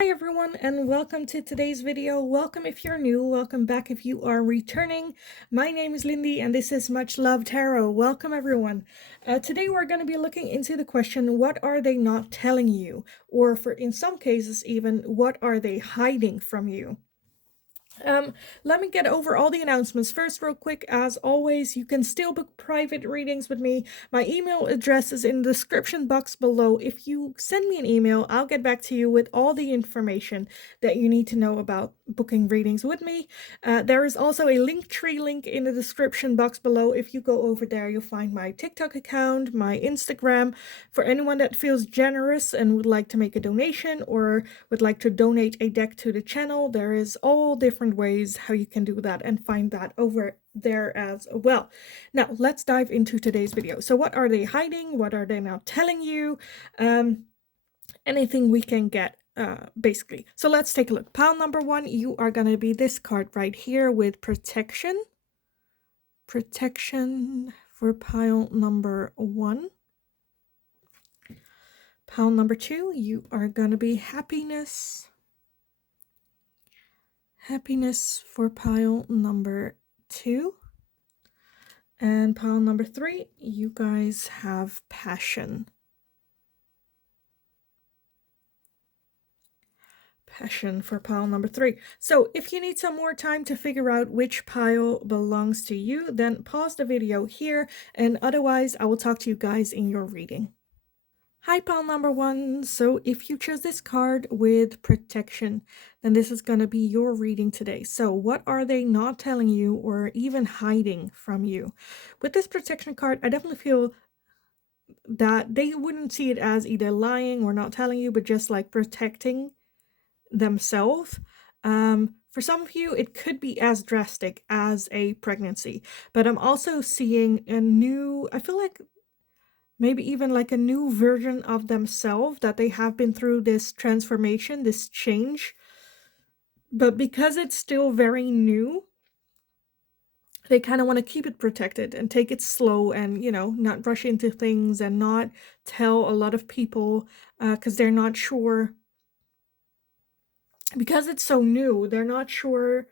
Hi everyone, and welcome to today's video. Welcome if you're new, welcome back if you are returning. My name is Lindy and this is Much Love Tarot. Welcome everyone. Today we're going to be looking into the question, what are they not telling you? Or in some cases even, what are they hiding from you? Let me get over all the announcements first real quick. As always, you can still book private readings with me. My email address is in the description box below. If you send me an email, I'll get back to you with all the information that you need to know about booking readings with me. There is also a Linktree link in the description box below. If you go over there, you'll find my TikTok account, my Instagram. For anyone that feels generous and would like to make a donation or would like to donate a deck to the channel, there is all different ways how you can do that and find that over there as well. Now let's dive into today's video. So what are they hiding? What are they not telling you? Anything we can get basically. So let's take a look. Pile number one, you are going to be this card right here with protection. Protection for pile number one. Pile number two, you are going to be happiness. Happiness for pile number two. And pile number three, you guys have passion. Passion for pile number three. So if you need some more time to figure out which pile belongs to you, then pause the video here, and otherwise I will talk to you guys in your reading. Hi pile number one. So if you chose this card with protection, then this is going to be your reading today. So what are they not telling you or even hiding from you? With this protection card, I definitely feel that they wouldn't see it as either lying or not telling you, but just like protecting themselves. For some of you, it could be as drastic as a pregnancy, but I'm also seeing a new, I feel like maybe even like a new version of themselves, that they have been through this transformation, this change, but because it's still very new, they kind of want to keep it protected and take it slow and, you know, not rush into things and not tell a lot of people because they're not sure. Because it's so new, they're not sure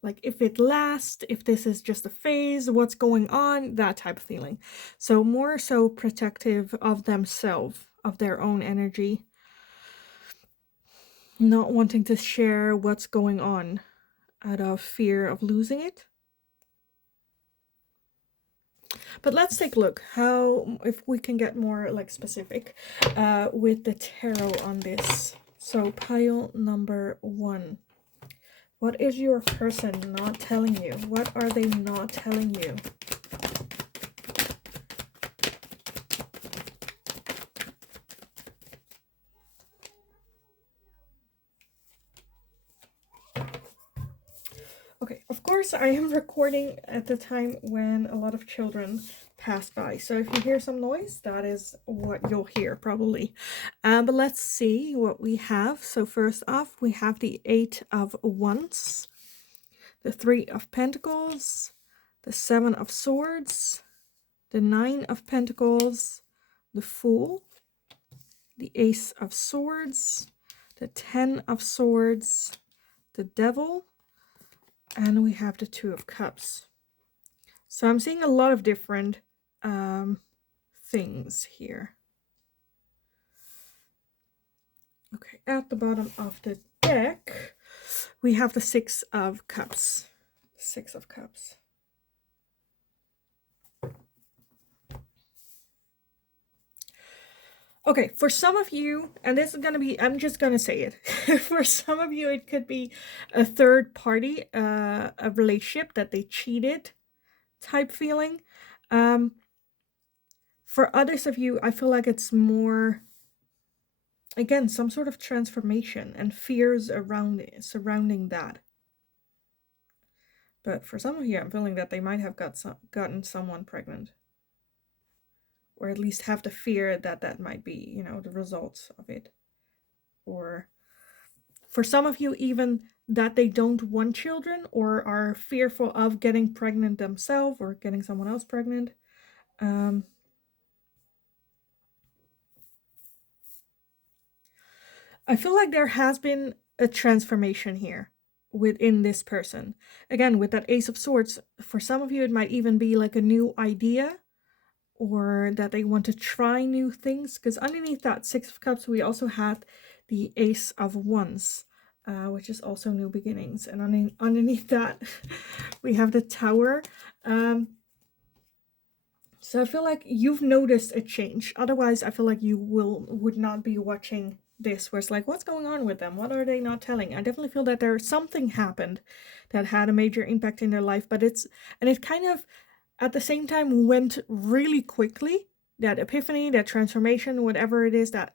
like if it lasts, if this is just a phase, what's going on, that type of feeling. So more so protective of themselves, of their own energy, not wanting to share what's going on out of fear of losing it. But let's take a look how, if we can get more like specific with the tarot on this. So pile number one. What is your person not telling you? What are they not telling you? Okay, of course I am recording at the time when a lot of children pass by. So if you hear some noise, that is what you'll hear probably. But let's see what we have. So first off, we have the Eight of Wands, the Three of Pentacles, the Seven of Swords, the Nine of Pentacles, the Fool, the Ace of Swords, the Ten of Swords, the Devil, and we have the Two of Cups. So I'm seeing a lot of different things here. Okay, at the bottom of the deck, we have the Six of Cups. Six of Cups. Okay, for some of you, and this is going to be, I'm just going to say it. For some of you, it could be a third party, a relationship that they cheated type feeling. For others of you, I feel like it's more, again, some sort of transformation and fears around it, surrounding that. But for some of you, I'm feeling that they might have gotten someone pregnant. Or at least have the fear that that might be, you know, the results of it. Or for some of you, even that they don't want children or are fearful of getting pregnant themselves or getting someone else pregnant. I feel like there has been a transformation here within this person. Again, with that Ace of Swords, for some of you, it might even be like a new idea or that they want to try new things. Because underneath that Six of Cups, we also had the Ace of Wands, which is also new beginnings. And underneath that, we have the Tower. So I feel like you've noticed a change. Otherwise, I feel like you would not be watching this, where it's like, what's going on with them? What are they not telling? I definitely feel that there's something happened that had a major impact in their life, but it kind of at the same time went really quickly. That epiphany, that transformation, whatever it is that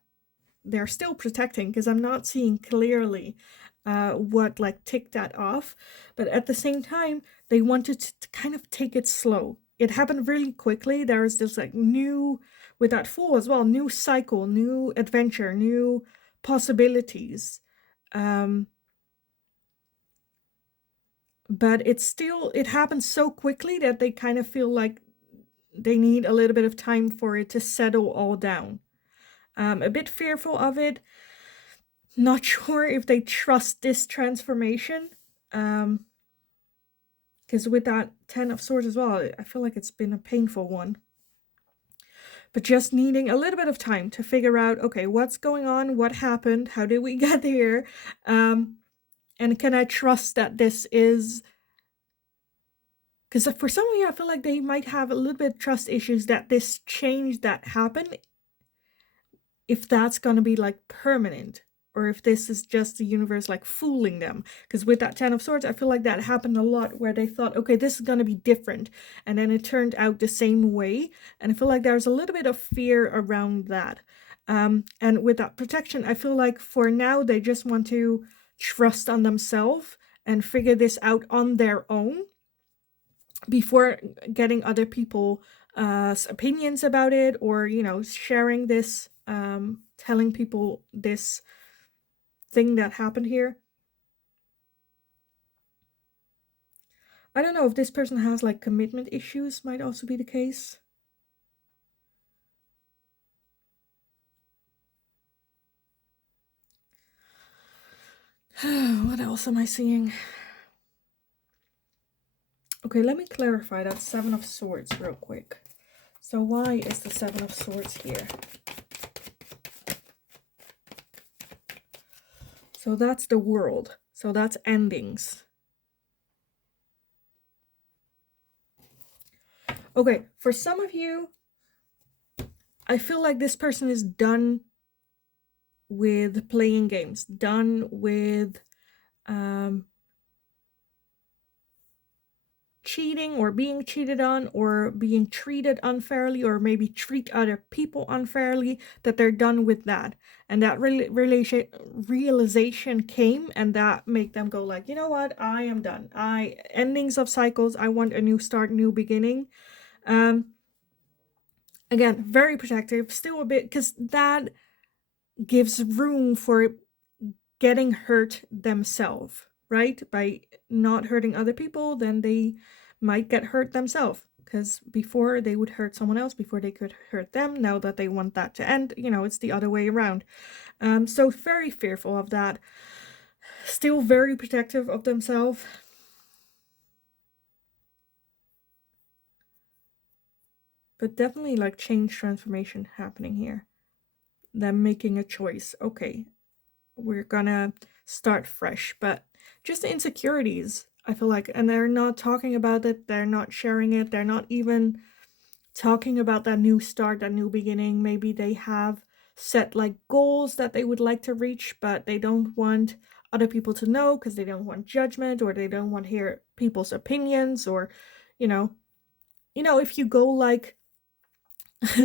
they're still protecting, because I'm not seeing clearly what like ticked that off. But at the same time, they wanted to kind of take it slow. It happened really quickly. There is this like new, with that Fool as well, new cycle, new adventure, new possibilities. But it happens so quickly that they kind of feel like they need a little bit of time for it to settle all down. A bit fearful of it. Not sure if they trust this transformation. Because with that Ten of Swords as well, I feel like it's been a painful one. But just needing a little bit of time to figure out, okay, what's going on? What happened? How did we get here? And can I trust that this is... Because for some of you, I feel like they might have a little bit of trust issues that this change that happened, if that's going to be like permanent, or if this is just the universe like fooling them. Because with that Ten of Swords, I feel like that happened a lot, where they thought, okay, this is going to be different, and then it turned out the same way. And I feel like there's a little bit of fear around that. And with that protection, I feel like for now they just want to trust on themselves and figure this out on their own before getting other people's opinions about it, or sharing this, telling people this thing that happened here. I don't know if this person has like commitment issues, might also be the case. What else am I seeing? Okay, let me clarify that Seven of Swords real quick. So why is the Seven of Swords here? So that's the World. So that's endings. Okay, for some of you, I feel like this person is done with playing games, done with cheating or being cheated on, or being treated unfairly, or maybe treat other people unfairly, that they're done with that. And that realization came, and that made them go like, you know what, I am done. Endings of cycles, I want a new start, new beginning. Again, very protective, still a bit, because that gives room for getting hurt themselves, right? By not hurting other people, then they might get hurt themselves, because before they would hurt someone else before they could hurt them. Now that they want that to end, it's the other way around. So very fearful of that, still very protective of themselves. But definitely like change, transformation happening here. Them making a choice. Okay, we're gonna start fresh. But just the insecurities, I feel like, and they're not talking about it, they're not sharing it, they're not even talking about that new start, that new beginning. Maybe they have set like goals that they would like to reach, but they don't want other people to know, because they don't want judgment, or they don't want to hear people's opinions, or if you go like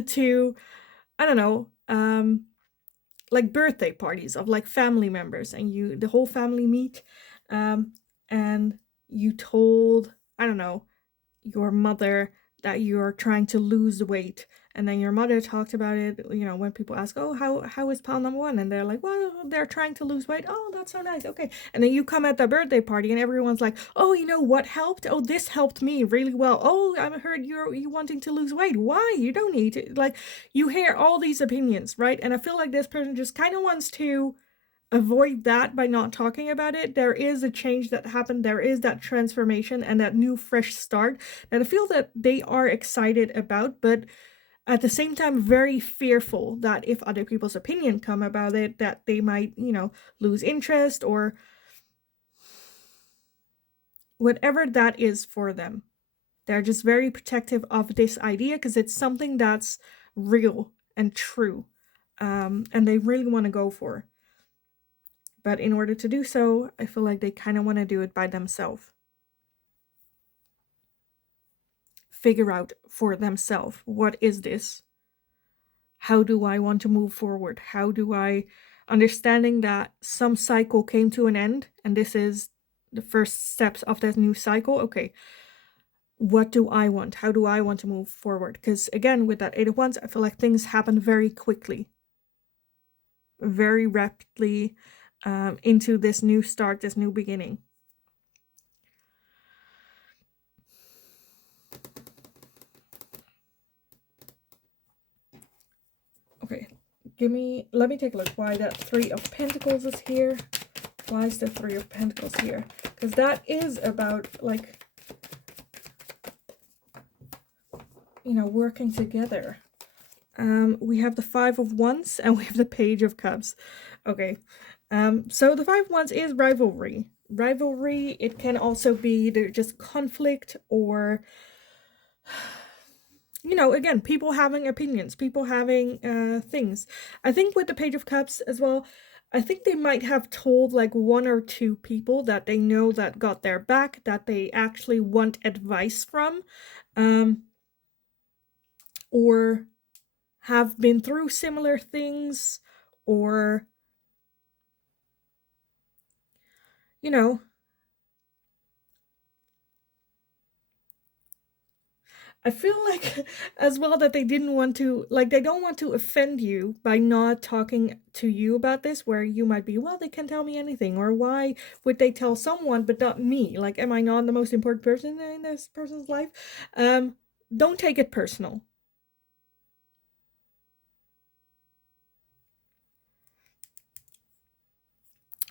to, I don't know, like birthday parties of like family members, and the whole family meet, and you told, I don't know, your mother that you're trying to lose weight, and then your mother talked about it, when people ask, oh, how is pile number one, and they're like, well, they're trying to lose weight. Oh, that's so nice. Okay. And then you come at the birthday party, and everyone's like, oh, what helped? Oh, this helped me really well. Oh, I heard you wanting to lose weight. Why? You don't need to. Like, you hear all these opinions, right? And I feel like this person just kind of wants to avoid that by not talking about it. There is a change that happened. There is that transformation and that new fresh start that I feel that they are excited about, but at the same time very fearful that if other people's opinion come about it, that they might, lose interest or whatever that is for them. They're just very protective of this idea because it's something that's real and true, and they really want to go for. But in order to do so, I feel like they kind of want to do it by themselves. Figure out for themselves, what is this? How do I want to move forward? How do I, understanding that some cycle came to an end and this is the first steps of that new cycle. Okay, what do I want? How do I want to move forward? Because again, with that Eight of Wands, I feel like things happen very quickly, very rapidly, into this new start, this new beginning. Okay, let me take a look why that Three of Pentacles is here. Why is the Three of Pentacles here? Because that is about, like, working together. We have the Five of Wands and we have the Page of Cups. Okay, so the Five of Wands is rivalry. Rivalry, it can also be either just conflict or, again, people having opinions, people having things. I think with the Page of Cups as well, I think they might have told like one or two people that they know that got their back, that they actually want advice from, or have been through similar things, or, I feel like as well that they didn't want to, like, they don't want to offend you by not talking to you about this, where you might be, well, they can tell me anything, or why would they tell someone but not me? Like, am I not the most important person in this person's life? Don't take it personal.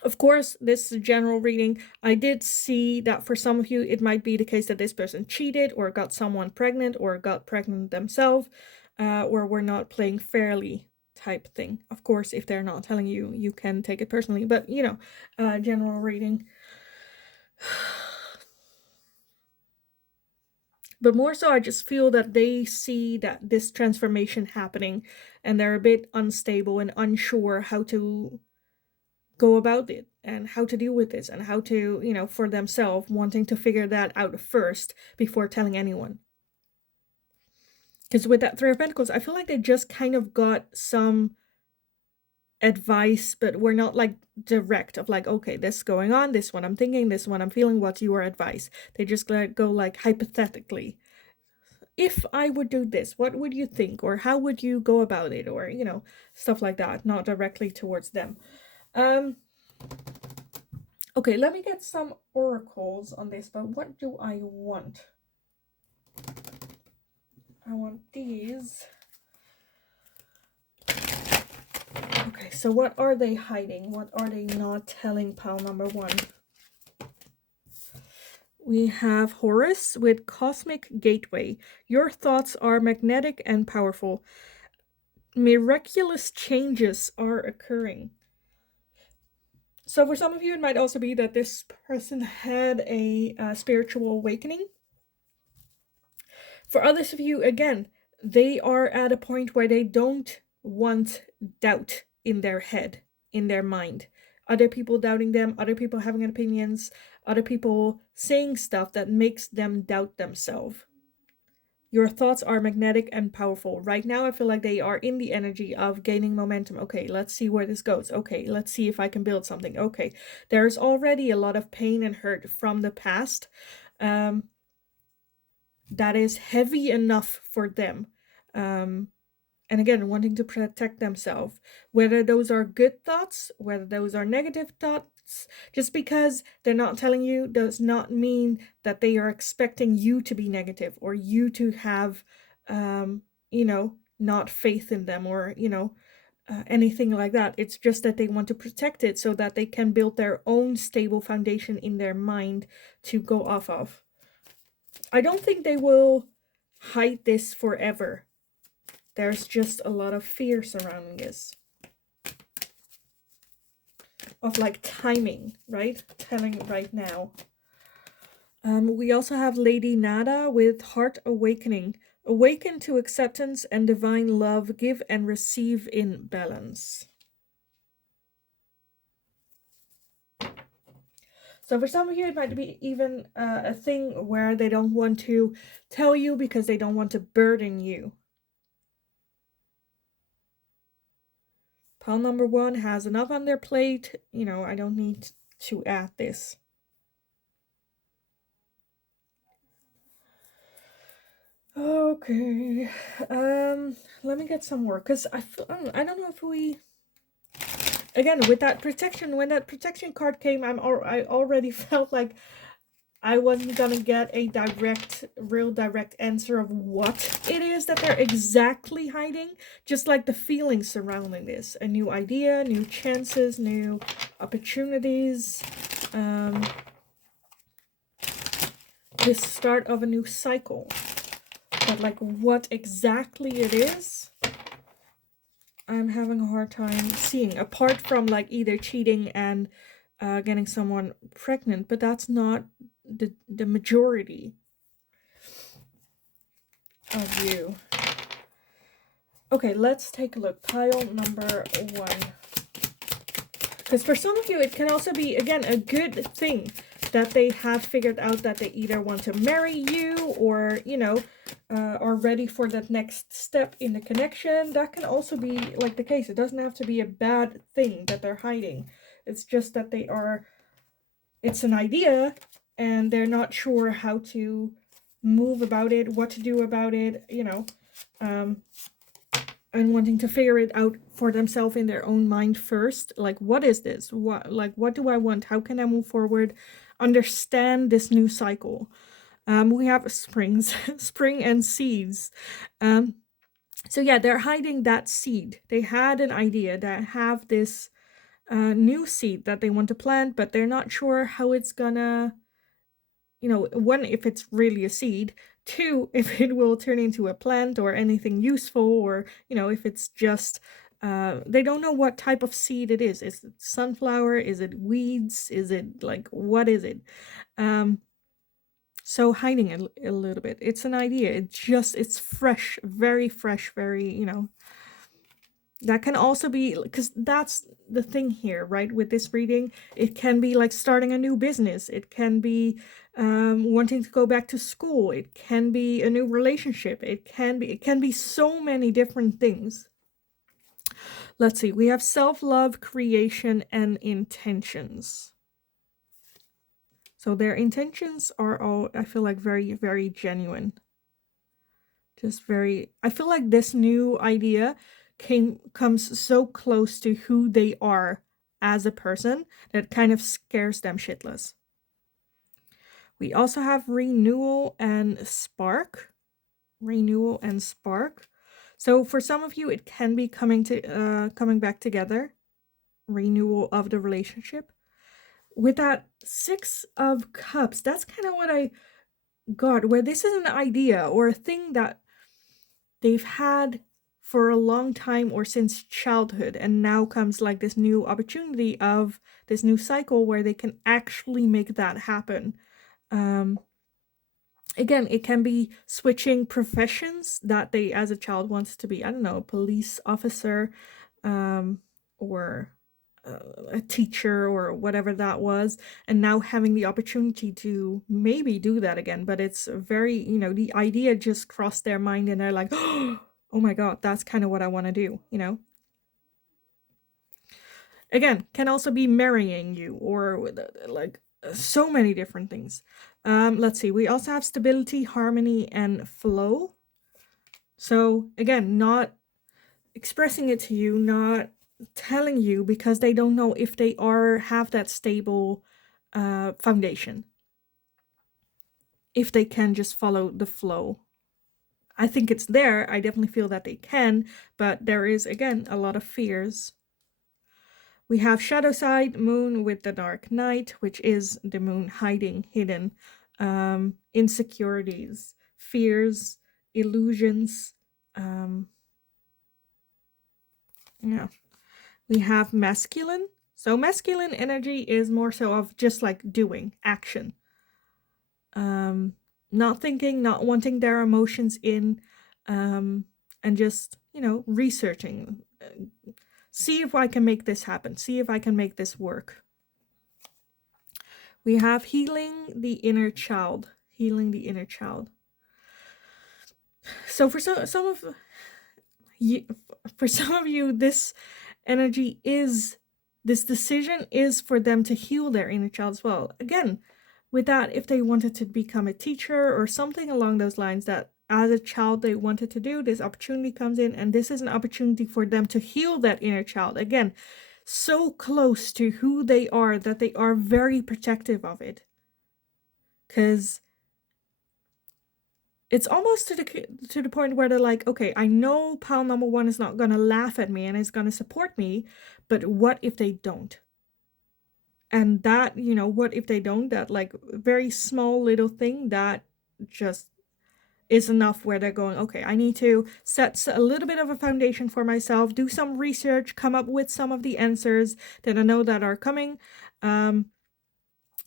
Of course, this is a general reading. I did see that for some of you, it might be the case that this person cheated or got someone pregnant or got pregnant themselves, or were not playing fairly type thing. Of course, if they're not telling you, you can take it personally, but general reading. But more so, I just feel that they see that this transformation happening and they're a bit unstable and unsure how to go about it and how to deal with this and how to, for themselves, wanting to figure that out first before telling anyone. Because with that Three of Pentacles, I feel like they just kind of got some advice, but we're not like direct of like, okay, this is going on, this is what I'm thinking, this is what I'm feeling, what's your advice? They just go like hypothetically. If I would do this, what would you think? Or how would you go about it? Or, stuff like that, not directly towards them. Okay, let me get some oracles on this, but what do I want? I want these. Okay, so what are they hiding? What are they not telling pile number one? We have Horus with Cosmic Gateway. Your thoughts are magnetic and powerful. Miraculous changes are occurring. So for some of you, it might also be that this person had a spiritual awakening. For others of you, again, they are at a point where they don't want doubt in their head, in their mind. Other people doubting them, other people having opinions, other people saying stuff that makes them doubt themselves. Your thoughts are magnetic and powerful. Right now, I feel like they are in the energy of gaining momentum. Okay, let's see where this goes. Okay, let's see if I can build something. Okay, there's already a lot of pain and hurt from the past that is heavy enough for them. And again, wanting to protect themselves. Whether those are good thoughts, whether those are negative thoughts, just because they're not telling you does not mean that they are expecting you to be negative or you to have, not faith in them or, anything like that. It's just that they want to protect it so that they can build their own stable foundation in their mind to go off of. I don't think they will hide this forever. There's just a lot of fear surrounding this. Of like timing, right? Telling right now. We also have Lady Nada with Heart Awakening. Awaken to acceptance and divine love. Give and receive in balance. So for some of you, it might be even a thing where they don't want to tell you because they don't want to burden you. Pile number 1 has enough on their plate. You know, I don't need to add this. Okay. Let me get some more, because I don't know if we... Again, with that protection, when that protection card came, I already felt like I wasn't gonna get a real direct answer of what it is that they're exactly hiding. Just like the feelings surrounding this. A new idea, new chances, new opportunities. The start of a new cycle. But like what exactly it is, I'm having a hard time seeing, apart from like either cheating and getting someone pregnant, but that's not the majority of you. Okay, let's take a look. Pile number 1. Because for some of you, it can also be, again, a good thing that they have figured out that they either want to marry you or, you know, are ready for that next step in the connection. That can also be like the case. It doesn't have to be a bad thing that they're hiding. It's just that they are, it's an idea and they're not sure how to move about it, what to do about it, you know, and wanting to figure it out for themselves in their own mind first. Like, what is this? What do I want? How can I move forward? Understand this new cycle. We have springs, spring and seeds. So yeah, they're hiding that seed. They had an idea that have this new seed that they want to plant, but they're not sure how it's gonna, you know, one, if it's really a seed, two, if it will turn into a plant or anything useful, or, you know, if it's just, they don't know what type of seed it is. Is it sunflower? Is it weeds? Is it like, what is it? So hiding a little bit. It's an idea. It's fresh, very, you know. That can also be, because that's the thing here, right? With this reading, it can be like starting a new business. It can be wanting to go back to school. It can be a new relationship. It can be so many different things. Let's see. We have self-love, creation, and intentions. So their intentions are all, I feel like, very, very genuine. Just very, I feel like this new idea comes so close to who they are as a person that it kind of scares them shitless. We also have renewal and spark. Renewal and spark. So for some of you, it can be coming back together. Renewal of the relationship. With that 6 of Cups, that's kind of what I got, where this is an idea or a thing that they've had for a long time or since childhood, and now comes like this new opportunity of this new cycle where they can actually make that happen. Again, it can be switching professions that they as a child wants to be, I don't know, a police officer, or a teacher or whatever that was, and now having the opportunity to maybe do that again. But it's very, you know, the idea just crossed their mind and they're like, oh my god, that's kind of what I want to do, you know. Again, can also be marrying you, or like so many different things. Let's see, we also have stability, harmony, and flow. So again, not expressing it to you, not telling you, because they don't know if they have that stable foundation, if they can just follow the flow. I think it's there. I definitely feel that they can, but there is, again, a lot of fears. We have shadow side, moon with the dark night, which is the moon hiding, hidden, insecurities, fears, illusions. Yeah. We have masculine. So masculine energy is more so of just like doing, action. Not thinking, not wanting their emotions in, and just, you know, researching. See if I can make this happen. See if I can make this work. We have healing the inner child. Healing the inner child. So for some of you, this energy is, this decision is for them to heal their inner child as well. Again, with that, if they wanted to become a teacher or something along those lines that as a child they wanted to do, this opportunity comes in, and this is an opportunity for them to heal that inner child. Again, so close to who they are that they are very protective of it. Because it's almost to the point where they're like, okay, I know pile number 1 is not going to laugh at me and is going to support me, but what if they don't? And that, you know, what if they don't? That like very small little thing that just is enough where they're going, okay, I need to set a little bit of a foundation for myself, do some research, come up with some of the answers that I know that are coming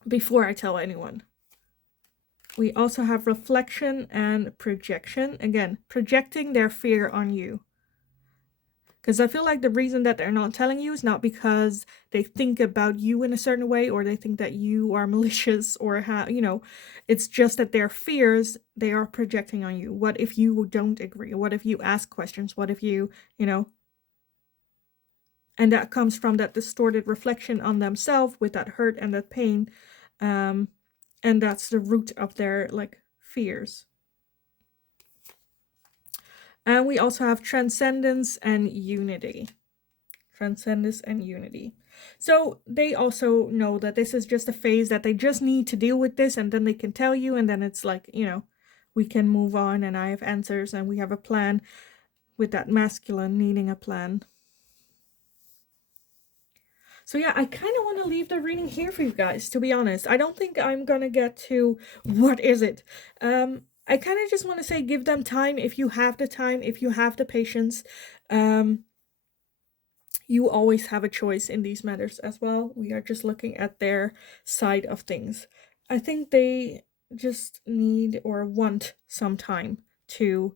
before I tell anyone. We also have reflection and projection. Again, projecting their fear on you. Because I feel like the reason that they're not telling you is not because they think about you in a certain way, or they think that you are malicious, or you know, it's just that their fears, they are projecting on you. What if you don't agree? What if you ask questions? What if you, you know? And that comes from that distorted reflection on themselves with that hurt and that pain. And that's the root of their like fears. And we also have transcendence and unity. Transcendence and unity. So they also know that this is just a phase, that they just need to deal with this, and then they can tell you, and then it's like, you know, we can move on, and I have answers, and we have a plan, with that masculine needing a plan. So yeah, I kind of want to leave the reading here for you guys, to be honest. I don't think I'm gonna get to what is it. I kind of just want to say, give them time if you have the time, if you have the patience. You always have a choice in these matters as well. We are just looking at their side of things. I think they just need or want some time to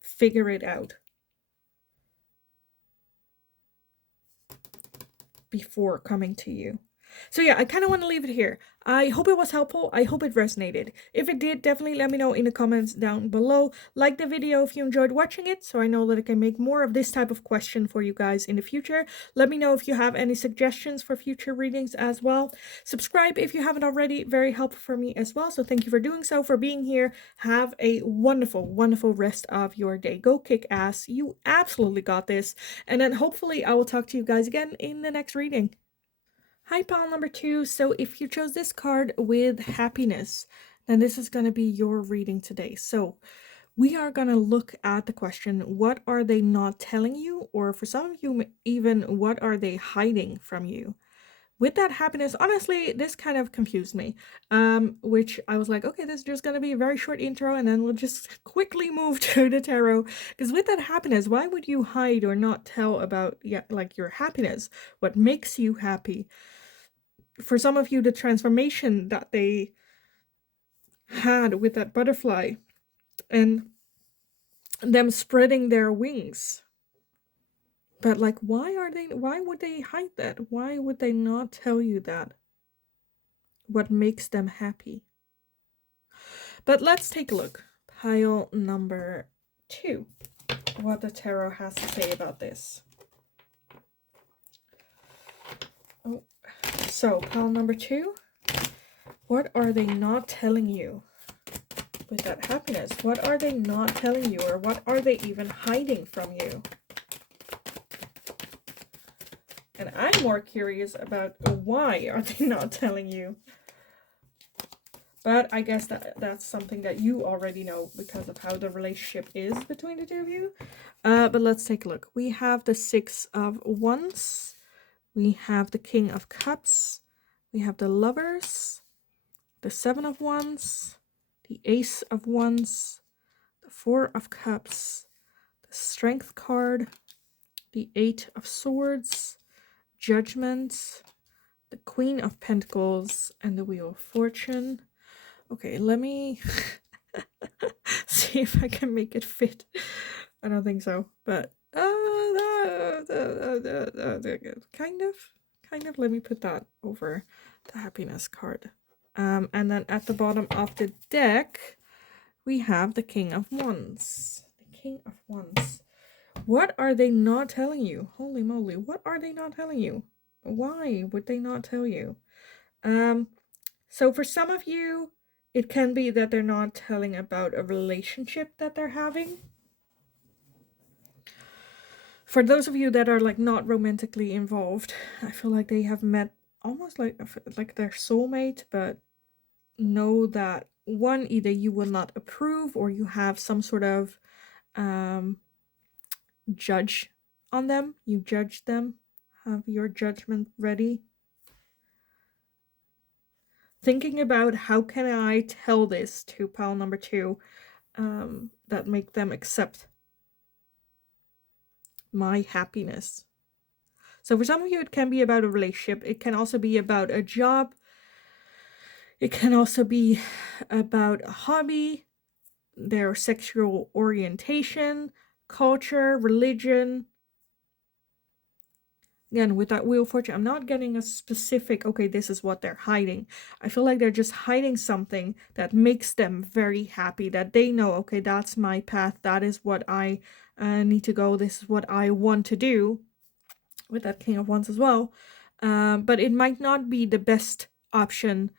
figure it out before coming to you. So yeah, I kind of want to leave it here. I hope it was helpful. I hope it resonated. If it did, definitely let me know in the comments down below. Like the video if you enjoyed watching it, so I know that I can make more of this type of question for you guys in the future. Let me know if you have any suggestions for future readings as well. Subscribe if you haven't already. Very helpful for me as well. So thank you for doing so, for being here. Have a wonderful, wonderful rest of your day. Go kick ass. You absolutely got this. And then hopefully I will talk to you guys again in the next reading. Hi, pile number 2. So if you chose this card with happiness, then this is going to be your reading today. So we are going to look at the question, what are they not telling you? Or for some of you, even, what are they hiding from you? With that happiness, honestly, this kind of confused me, which I was like, okay, this is just going to be a very short intro, and then we'll just quickly move to the tarot. Because with that happiness, why would you hide or not tell about, yeah, like your happiness? What makes you happy? For some of you, the transformation that they had with that butterfly and them spreading their wings. But like, why would they hide that? Why would they not tell you that? What makes them happy? But let's take a look. Pile number 2. What the tarot has to say about this. Oh, so pile number 2. What are they not telling you with that happiness? What are they not telling you, or what are they even hiding from you? And I'm more curious about why are they not telling you? But I guess that's something that you already know because of how the relationship is between the two of you. But let's take a look. We have the Six of Wands. We have the King of Cups. We have the Lovers. The Seven of Wands. The Ace of Wands. The Four of Cups. The Strength card. The Eight of Swords. Judgment. The Queen of Pentacles. And the Wheel of Fortune. Okay, let me see if I can make it fit. I don't think so, but kind of. Let me put that over the happiness card. And then at the bottom of the deck, we have the King of Wands. The King of Wands. What are they not telling you? Holy moly, what are they not telling you? Why would they not tell you? So for some of you, it can be that they're not telling about a relationship that they're having. For those of you that are like not romantically involved, I feel like they have met almost like their soulmate, but know that one, either you will not approve or you have some sort of judge on them. You judge them, have your judgment ready. Thinking about how can I tell this to pile number 2 that make them accept my happiness. So for some of you, it can be about a relationship. It can also be about a job. It can also be about a hobby, their sexual orientation, culture, religion. Again, with that Wheel of Fortune, I'm not getting a specific, okay, this is what they're hiding. I feel like they're just hiding something that makes them very happy, that they know, okay, that's my path. That is what I need to go. This is what I want to do, with that King of Wands as well. But it might not be the best option,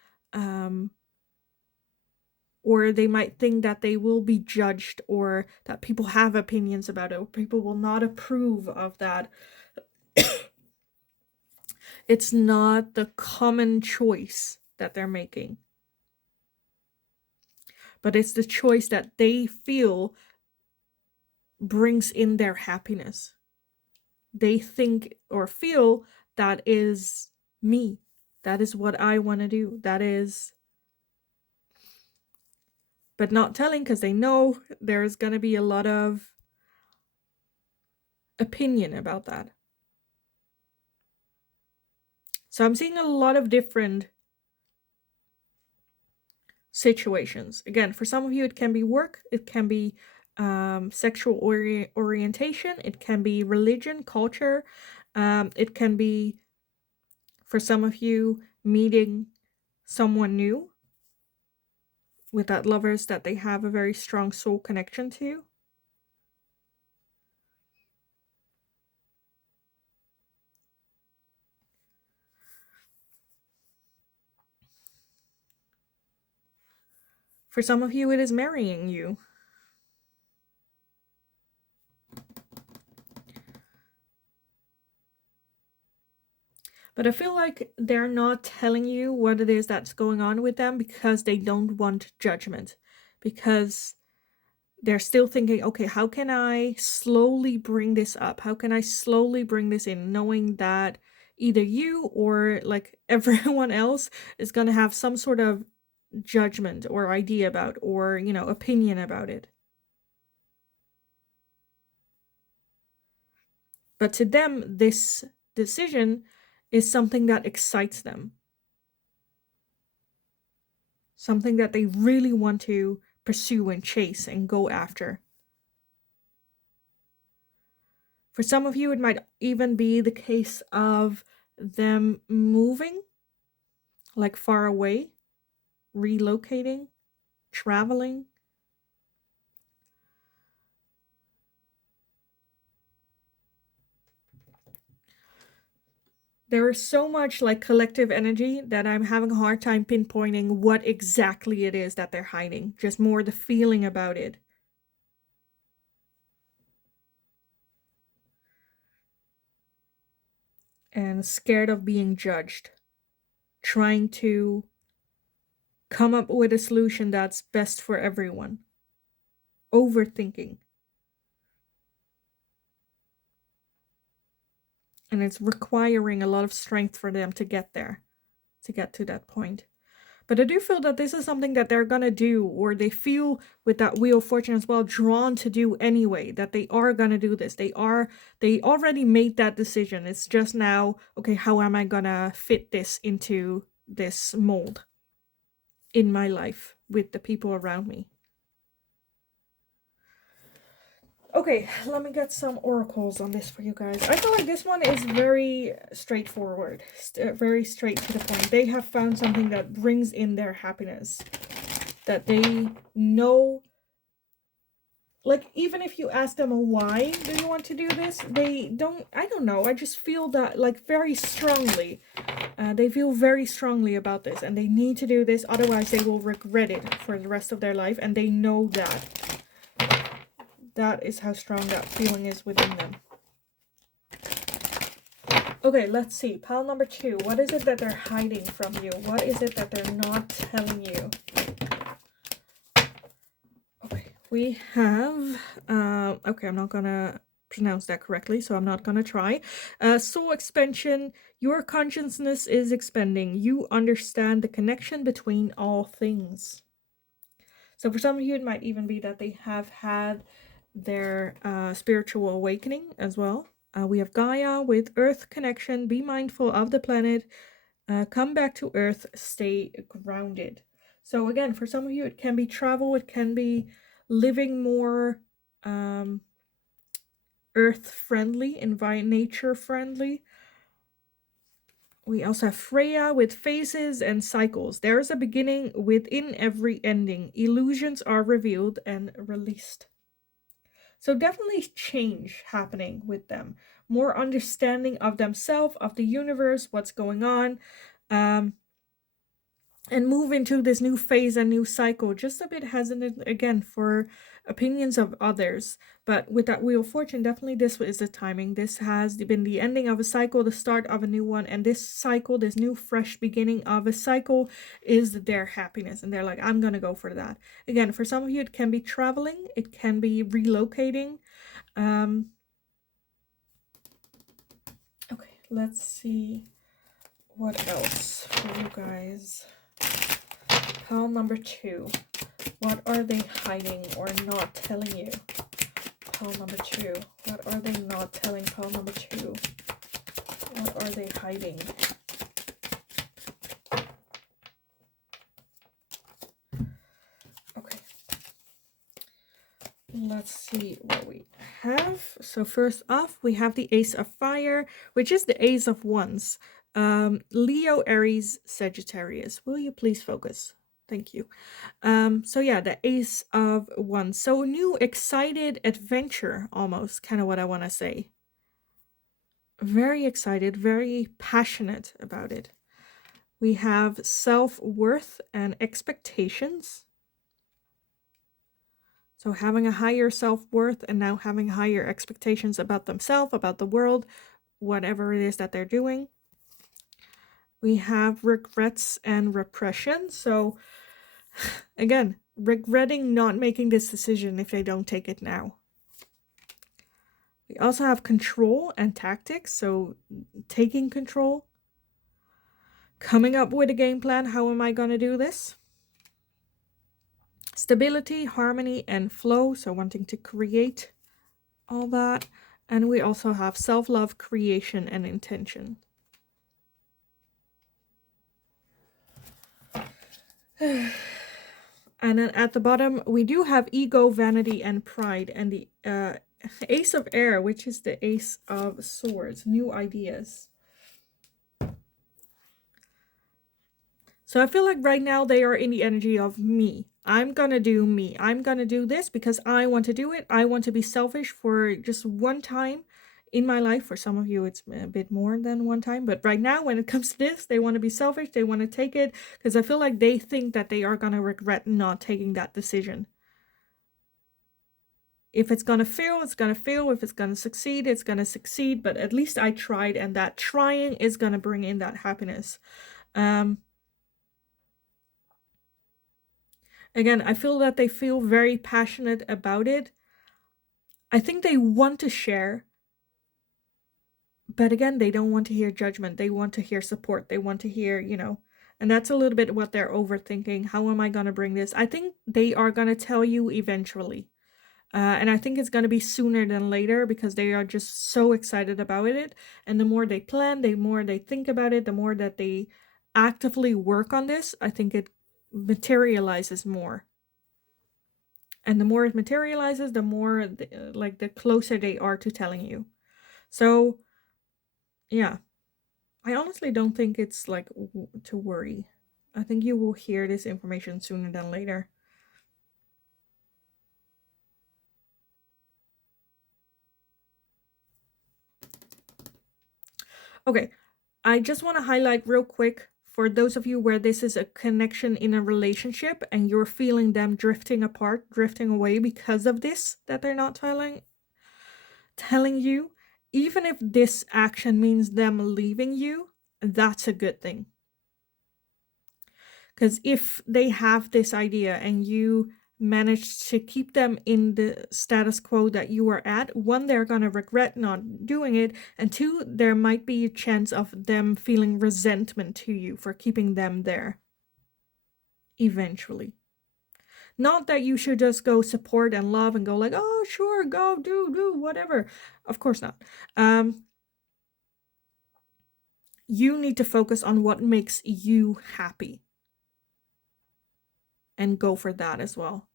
or they might think that they will be judged, or that people have opinions about it, or people will not approve of that. It's not the common choice that they're making, but it's the choice that they feel brings in their happiness. They think or feel that is me. That is what I want to do. That is, but not telling because they know there's going to be a lot of opinion about that. So I'm seeing a lot of different situations. Again, for some of you, it can be work, it can be sexual orientation, it can be religion, culture, it can be, for some of you, meeting someone new with that Lovers that they have a very strong soul connection to. For some of you, it is marrying you. But I feel like they're not telling you what it is that's going on with them because they don't want judgment. Because they're still thinking, okay, how can I slowly bring this up? How can I slowly bring this in, knowing that either you or like everyone else is going to have some sort of judgment or idea about, or, you know, opinion about it. But to them, this decision is something that excites them. Something that they really want to pursue and chase and go after. For some of you, it might even be the case of them moving, like far away, relocating, traveling. There is so much like collective energy that I'm having a hard time pinpointing what exactly it is that they're hiding. Just more the feeling about it. And scared of being judged. Trying to come up with a solution that's best for everyone. Overthinking. And it's requiring a lot of strength for them to get there, to get to that point. But I do feel that this is something that they're gonna do, or they feel with that Wheel of Fortune as well, drawn to do anyway, that they are gonna do this. They already made that decision. It's just now, okay, how am I gonna fit this into this mold in my life with the people around me? Okay, let me get some oracles on this for you guys. I feel like this one is very straightforward, very straight to the point. They have found something that brings in their happiness, that they know. Like, even if you ask them why do you want to do this, they don't, I don't know, I just feel that, like, very strongly. They feel very strongly about this, and they need to do this, otherwise they will regret it for the rest of their life, and they know that. That is how strong that feeling is within them. Okay, let's see. Pile number 2. What is it that they're hiding from you? What is it that they're not telling you? Okay, we have... okay, I'm not gonna pronounce that correctly, so I'm not gonna try. Soul expansion. Your consciousness is expanding. You understand the connection between all things. So for some of you, it might even be that they have had their spiritual awakening as well. We have Gaia with Earth connection. Be mindful of the planet. Come back to Earth. Stay grounded. So again, for some of you, it can be travel. It can be living more Earth-friendly, nature-friendly. We also have Freya with phases and cycles. There is a beginning within every ending. Illusions are revealed and released. So definitely change happening with them. More understanding of themselves, of the universe, what's going on. And move into this new phase and new cycle. Just a bit hesitant, again, for opinions of others. But with that Wheel of Fortune, definitely this is the timing. This has been the ending of a cycle, the start of a new one. And this cycle, this new fresh beginning of a cycle, is their happiness. And they're like, I'm going to go for that. Again, for some of you, it can be traveling. It can be relocating. Okay, let's see what else for you guys. Pile number 2. What are they hiding or not telling you? Pile number 2. What are they not telling? Pile number 2. What are they hiding? Okay. Let's see what we have. So first off, we have the Ace of Fire, which is the Ace of Wands. Leo, Aries, Sagittarius. Will you please focus? Thank you. So yeah, the Ace of Wands. So new, excited adventure, almost, kind of what I want to say. Very excited, very passionate about it. We have self-worth and expectations. So having a higher self-worth and now having higher expectations about themselves, about the world, whatever it is that they're doing. We have regrets and repression. So again, regretting not making this decision if they don't take it now. We also have control and tactics. So taking control. Coming up with a game plan. How am I going to do this? Stability, harmony, and flow. So wanting to create all that. And we also have self-love, creation, and intention. And then at the bottom, we do have ego, vanity, and pride. And the Ace of Air, which is the Ace of Swords, new ideas. So I feel like right now they are in the energy of me. I'm gonna do me. I'm gonna do this because I want to do it. I want to be selfish for just one time in my life. For some of you, it's a bit more than one time. But right now, when it comes to this, they want to be selfish. They want to take it because I feel like they think that they are going to regret not taking that decision. If it's going to fail, it's going to fail. If it's going to succeed, it's going to succeed. But at least I tried, and that trying is going to bring in that happiness. Again, I feel that they feel very passionate about it. I think they want to share, but again, they don't want to hear judgment. They want to hear support. They want to hear, and that's a little bit what they're overthinking. How am I going to bring this? I think they are going to tell you eventually. And I think it's going to be sooner than later because they are just so excited about it. And the more they plan, the more they think about it, the more that they actively work on this, I think it materializes more. And the more it materializes, the more, the closer they are to telling you. So, yeah. I honestly don't think it's like to worry. I think you will hear this information sooner than later. Okay, I just want to highlight real quick for those of you where this is a connection in a relationship and you're feeling them drifting apart, drifting away because of this that they're not telling you, even if this action means them leaving you, that's a good thing. Because if they have this idea and you manage to keep them in the status quo that you are at, one, they're going to regret not doing it, and two, there might be a chance of them feeling resentment to you for keeping them there eventually. Not that you should just go support and love and go like, oh, sure, go, do, whatever. Of course not. You need to focus on what makes you happy and go for that as well.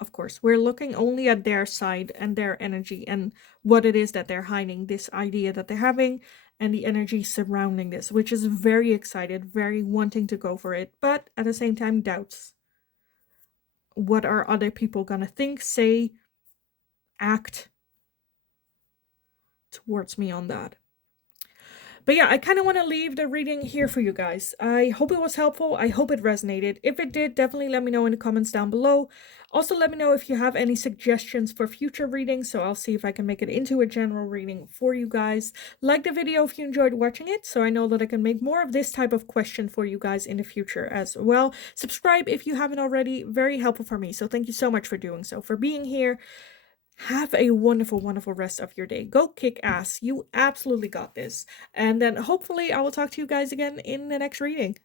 Of course, we're looking only at their side and their energy and what it is that they're hiding, this idea that they're having and the energy surrounding this, which is very excited, very wanting to go for it, but at the same time doubts. What are other people gonna think, say, act towards me on that? But yeah, I kind of want to leave the reading here for you guys. I hope it was helpful. I hope it resonated. If it did, definitely let me know in the comments down below. Also, let me know if you have any suggestions for future readings, so I'll see if I can make it into a general reading for you guys. Like the video if you enjoyed watching it, so I know that I can make more of this type of question for you guys in the future as well. Subscribe if you haven't already. Very helpful for me, so thank you so much for doing so, for being here. Have a wonderful, wonderful rest of your day. Go kick ass. You absolutely got this. And then hopefully I will talk to you guys again in the next reading.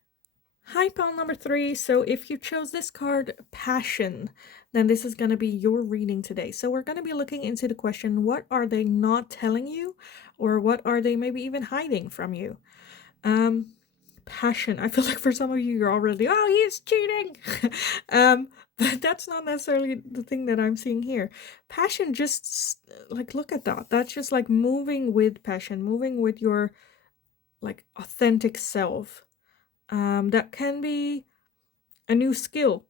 Hi, pile number 3. So if you chose this card, Passion, then this is going to be your reading today. So we're going to be looking into the question, what are they not telling you? Or what are they maybe even hiding from you? Passion. I feel like for some of you, you're already, oh, he's cheating. But that's not necessarily the thing that I'm seeing here. Passion, just like, look at that. That's just like moving with passion, moving with your like authentic self. That can be a new skill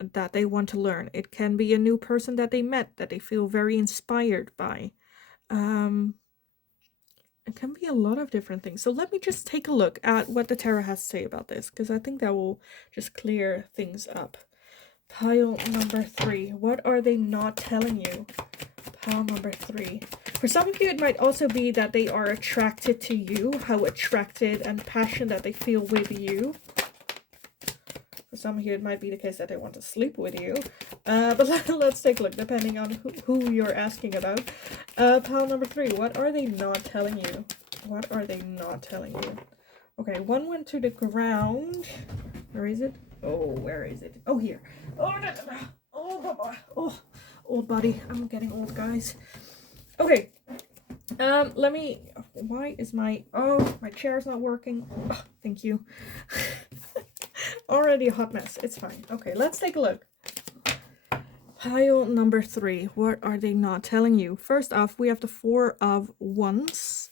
that they want to learn. It can be a new person that they met that they feel very inspired by. It can be a lot of different things. So let me just take a look at what the tarot has to say about this, because I think that will just clear things up. Pile number 3. What are they not telling you? Pile number 3. For some of you, it might also be that they are attracted to you, how attracted and passionate that they feel with you. For some of you, it might be the case that they want to sleep with you. But let's take a look, depending on who you're asking about. Pile number 3. What are they not telling you? What are they not telling you? Okay, one went to the ground. Where is it? Oh, where is it? Oh, here. Oh, oh, old body. I'm getting old, guys. Okay. Let me. Why is my chair's not working? Oh, thank you. Already a hot mess. It's fine. Okay, let's take a look. Pile number 3. What are they not telling you? First off, we have the 4 of Wands.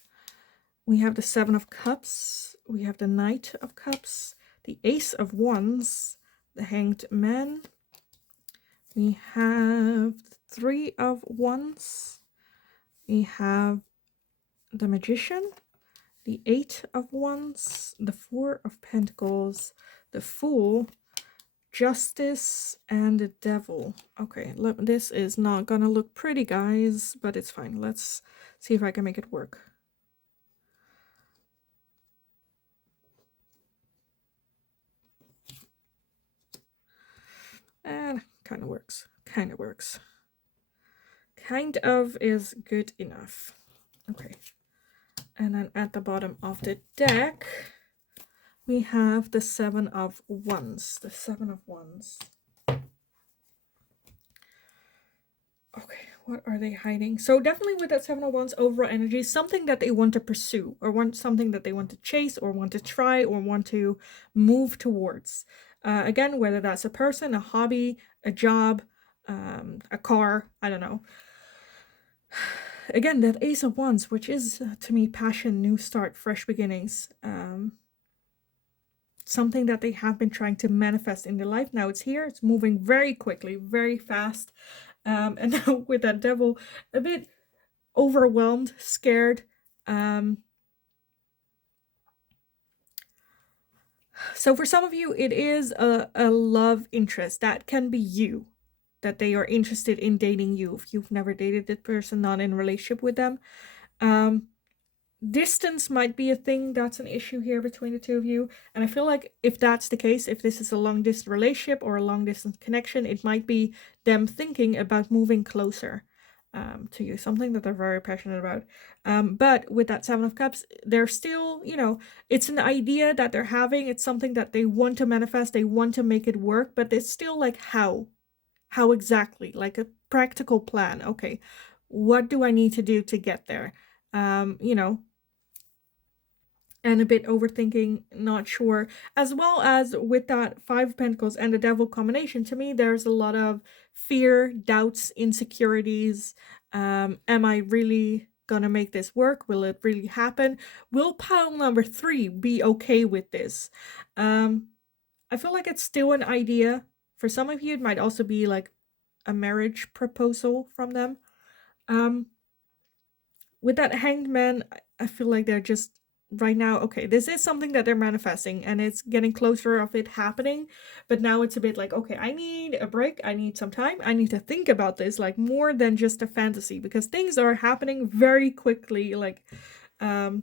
We have the 7 of Cups. We have the Knight of Cups. The Ace of Wands. The Hanged Man. We have 3 of Wands. We have the Magician. The 8 of Wands. The 4 of Pentacles. The Fool. Justice and the Devil. Okay, this is not gonna look pretty, guys, but it's fine. Let's see if I can make it work. And Kind of works. Kind of works. Kind of is good enough. Okay. And then at the bottom of the deck, we have the Seven of Wands. The Seven of Wands. Okay, what are they hiding? So definitely with that Seven of Wands overall energy, something that they want to pursue, or want something that they want to chase, or want to try, or want to move towards. Again, whether that's a person, a hobby, a job, a car, I don't know. Again, that Ace of Wands, which is to me passion, new start, fresh beginnings. Something that they have been trying to manifest in their life. Now it's here. It's moving very quickly, very fast. And now with that Devil, a bit overwhelmed, scared. So for some of you, it is a love interest. That can be you, that they are interested in dating you. If you've never dated this person, not in a relationship with them. Distance might be a thing that's an issue here between the two of you. And I feel like if that's the case, if this is a long distance relationship or a long distance connection, it might be them thinking about moving closer to you, something that they're very passionate about. But with that Seven of Cups, they're still, you know, it's an idea that they're having. It's something that they want to manifest. They want to make it work, but it's still like how exactly, like a practical plan. Okay, what do I need to do to get there? You know, and a bit overthinking, not sure. As well as with that Five of Pentacles and the Devil combination, to me, there's a lot of fear, doubts, insecurities. Am I really gonna make this work? Will it really happen? Will pile number 3 be okay with this? I feel like it's still an idea. For some of you, it might also be like a marriage proposal from them. With that Hanged Man, I feel like they're just right now, okay, this is something that they're manifesting and it's getting closer of it happening, but now it's a bit like, okay, I need a break, I need some time, I need to think about this, like more than just a fantasy, because things are happening very quickly, like back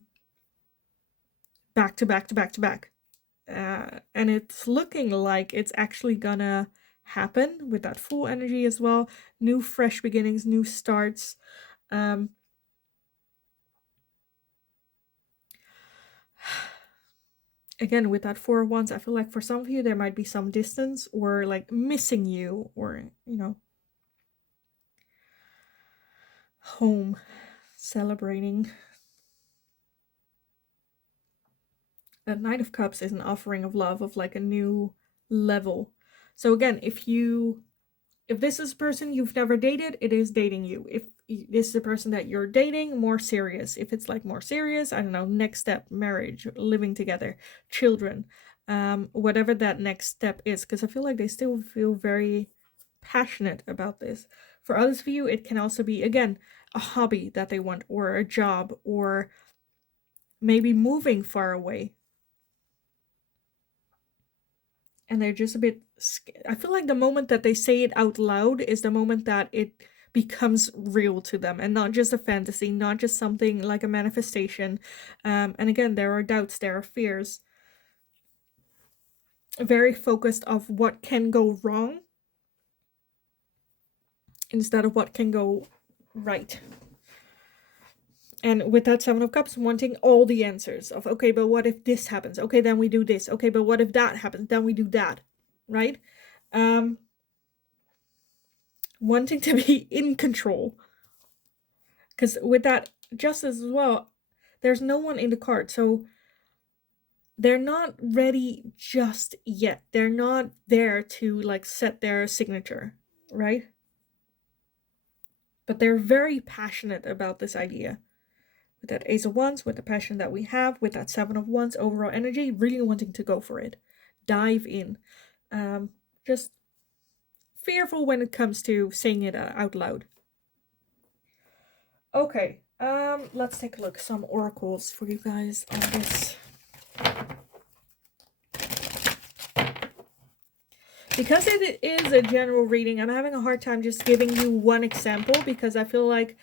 to back to back to back, and it's looking like it's actually gonna happen with that Fool energy as well. New fresh beginnings, new starts. Again, with that Four of Wands, I feel like for some of you, there might be some distance or like missing you, or, you know, home, celebrating. That Knight of Cups is an offering of love, of like a new level. So again, if this is a person you've never dated, it is dating you. If this is a person that you're dating, more serious. If it's like more serious, I don't know, next step, marriage, living together, children, whatever that next step is, because I feel like they still feel very passionate about this. For others of you, it can also be, again, a hobby that they want, or a job, or maybe moving far away. And they're just a bit scared. I feel like the moment that they say it out loud is the moment that it becomes real to them, and not just a fantasy, not just something like a manifestation. And again, there are doubts, there are fears. Very focused of what can go wrong instead of what can go right. And with that Seven of Cups, wanting all the answers of, okay, but what if this happens? Okay, then we do this. Okay, but what if that happens? Then we do that, right? Wanting to be in control. Because with that Justice as well, there's no one in the card, so they're not ready just yet. They're not there to like set their signature, right? But they're very passionate about this idea. With that Ace of Wands, with the passion that we have, with that Seven of Wands overall energy, really wanting to go for it. Dive in. Just fearful when it comes to saying it out loud. Okay, let's take a look. Some oracles for you guys on this. Because it is a general reading, I'm having a hard time just giving you one example, because I feel like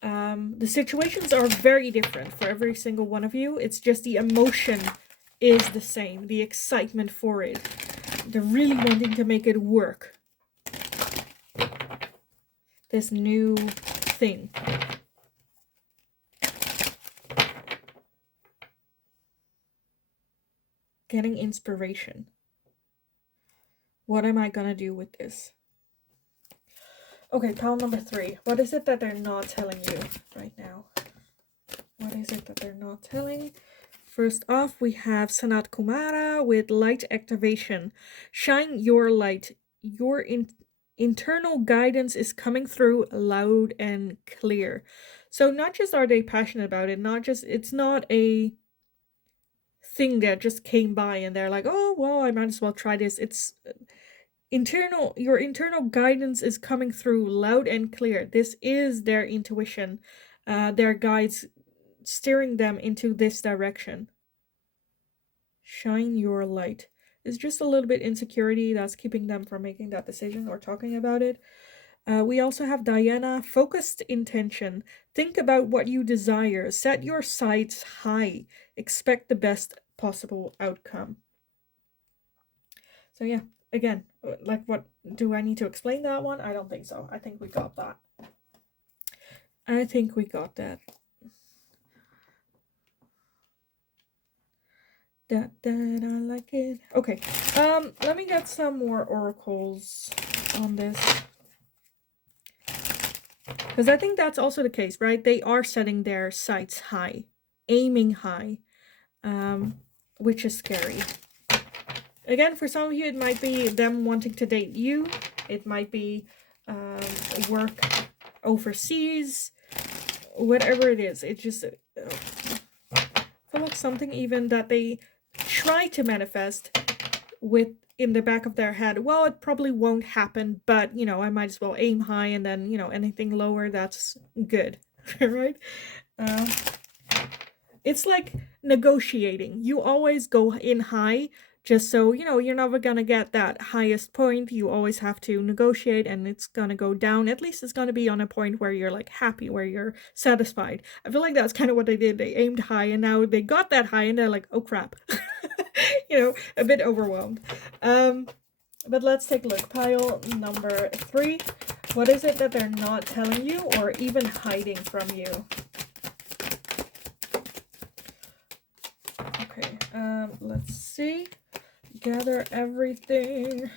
the situations are very different for every single one of you. It's just the emotion is the same, the excitement for it. They're really wanting to make it work. this new thing. Getting inspiration. What am I gonna do with this? Okay, pile number 3. What is it that they're not telling you right now? What is it that they're not telling? First off, we have Sanat Kumara with light activation. Shine your light. Your internal guidance is coming through loud and clear. So not just are they passionate about it, it's not a thing that just came by and they're like, oh, well, I might as well try this. It's your internal guidance is coming through loud and clear. This is their intuition, their guides steering them into this direction. Shine your light. It's just a little bit insecurity that's keeping them from making that decision or talking about it. We also have Diana, focused intention. Think about what you desire. Set your sights high. Expect the best possible outcome. So yeah, again, like, what do I need to explain that one? I don't think so. I think we got that. I think we got that. I like it. Okay, let me get some more oracles on this, because I think that's also the case, right? They are setting their sights high, aiming high, which is scary. Again, for some of you, it might be them wanting to date you. It might be work overseas, whatever it is. It just I feel like something even that they try to manifest with in the back of their head. Well, it probably won't happen, but you know, I might as well aim high, and then, you know, anything lower, that's good. Right? It's like negotiating. You always go in high, just so, you know, you're never gonna get that highest point. You always have to negotiate, and it's gonna go down. At least it's gonna be on a point where you're like happy, where you're satisfied. I feel like that's kind of what they did. They aimed high, and now they got that high, and they're like, oh crap. You know, a bit overwhelmed. But let's take a look. Pile number 3. What is it that they're not telling you or even hiding from you? Okay, let's see. Gather everything.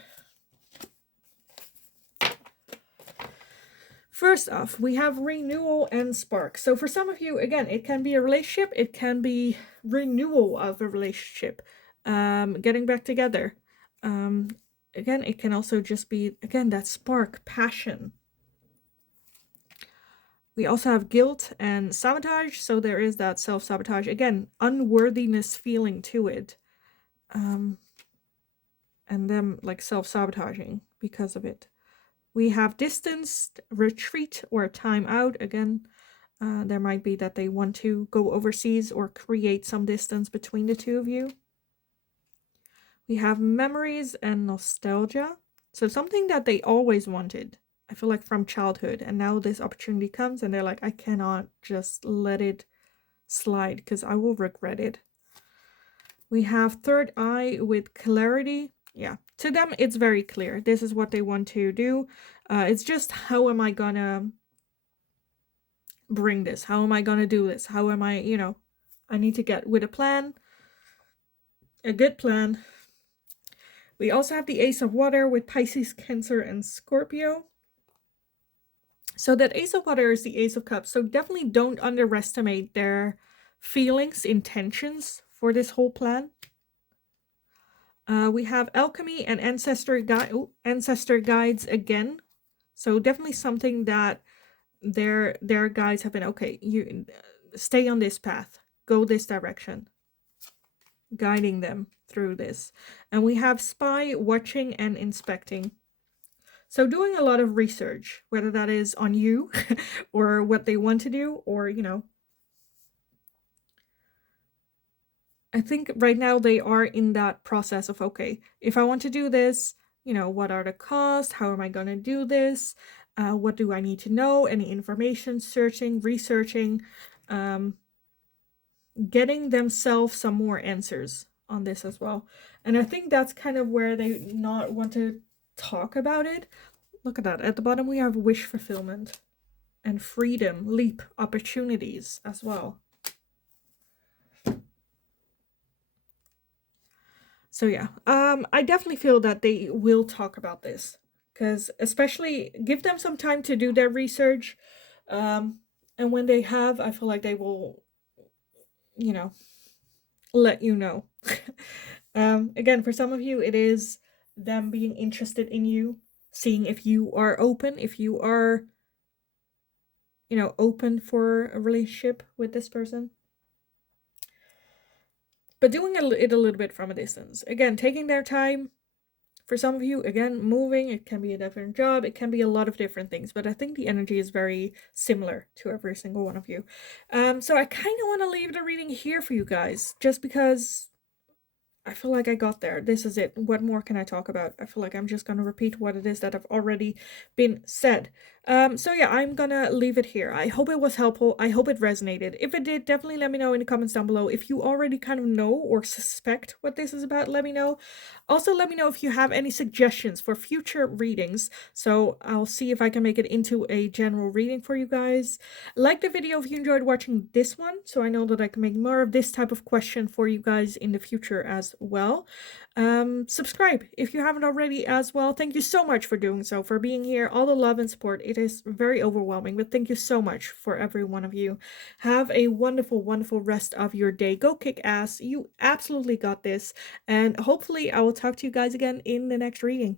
First off, we have renewal and spark. So for some of you, again, it can be a relationship. It can be renewal of a relationship. Getting back together. Again, it can also just be, again, that spark, passion. We also have guilt and sabotage. So there is that self-sabotage. Again, unworthiness feeling to it. And them like self-sabotaging because of it. We have distance, retreat, or time out. Again, there might be that they want to go overseas or create some distance between the two of you. We have memories and nostalgia. So something that they always wanted, I feel like, from childhood. And now this opportunity comes and they're like, I cannot just let it slide because I will regret it. We have third eye with clarity. Yeah, to them, it's very clear. This is what they want to do. It's just, how am I gonna bring this? How am I gonna do this? How am I, you know, I need to get with a plan, a good plan. We also have the Ace of Water with Pisces, Cancer, and Scorpio. So that Ace of Water is the Ace of Cups. So definitely don't underestimate their feelings, intentions for this whole plan. We have alchemy and ancestor guides again. So definitely something that their guides have been, okay, you stay on this path, go this direction, guiding them through this. And we have spy, watching, and inspecting. So doing a lot of research, whether that is on you or what they want to do, or, you know, I think right now they are in that process of, okay, if I want to do this, you know, what are the costs? How am I going to do this? What do I need to know? Any information, searching, researching, getting themselves some more answers on this as well. And I think that's kind of where they not want to talk about it. Look at that. At the bottom we have wish fulfillment and freedom, leap, opportunities as well. So yeah, I definitely feel that they will talk about this, because especially give them some time to do their research, and when they have, I feel like they will, you know, let you know. Again, for some of you, it is them being interested in you, seeing if you are open, if you are, open for a relationship with this person. But doing it a little bit from a distance. Again, taking their time. For some of you, again, moving, it can be a different job, it can be a lot of different things, but I think the energy is very similar to every single one of you. So I kind of want to leave the reading here for you guys, just because I feel like I got there. This is it. What more can I talk about? I feel like I'm just gonna repeat what it is that have already been said. So yeah, I'm gonna leave it here. I hope it was helpful. I hope it resonated. If it did, definitely let me know in the comments down below. If you already kind of know or suspect what this is about, let me know. Also, let me know if you have any suggestions for future readings. So I'll see if I can make it into a general reading for you guys. Like the video if you enjoyed watching this one, so I know that I can make more of this type of question for you guys in the future as well. Subscribe if you haven't already as well. Thank you so much for doing so, for being here, all the love and support. It is very overwhelming, but thank you so much for every one of you. Have a wonderful, wonderful rest of your day. Go kick ass. You absolutely got this. And hopefully I will talk to you guys again in the next reading.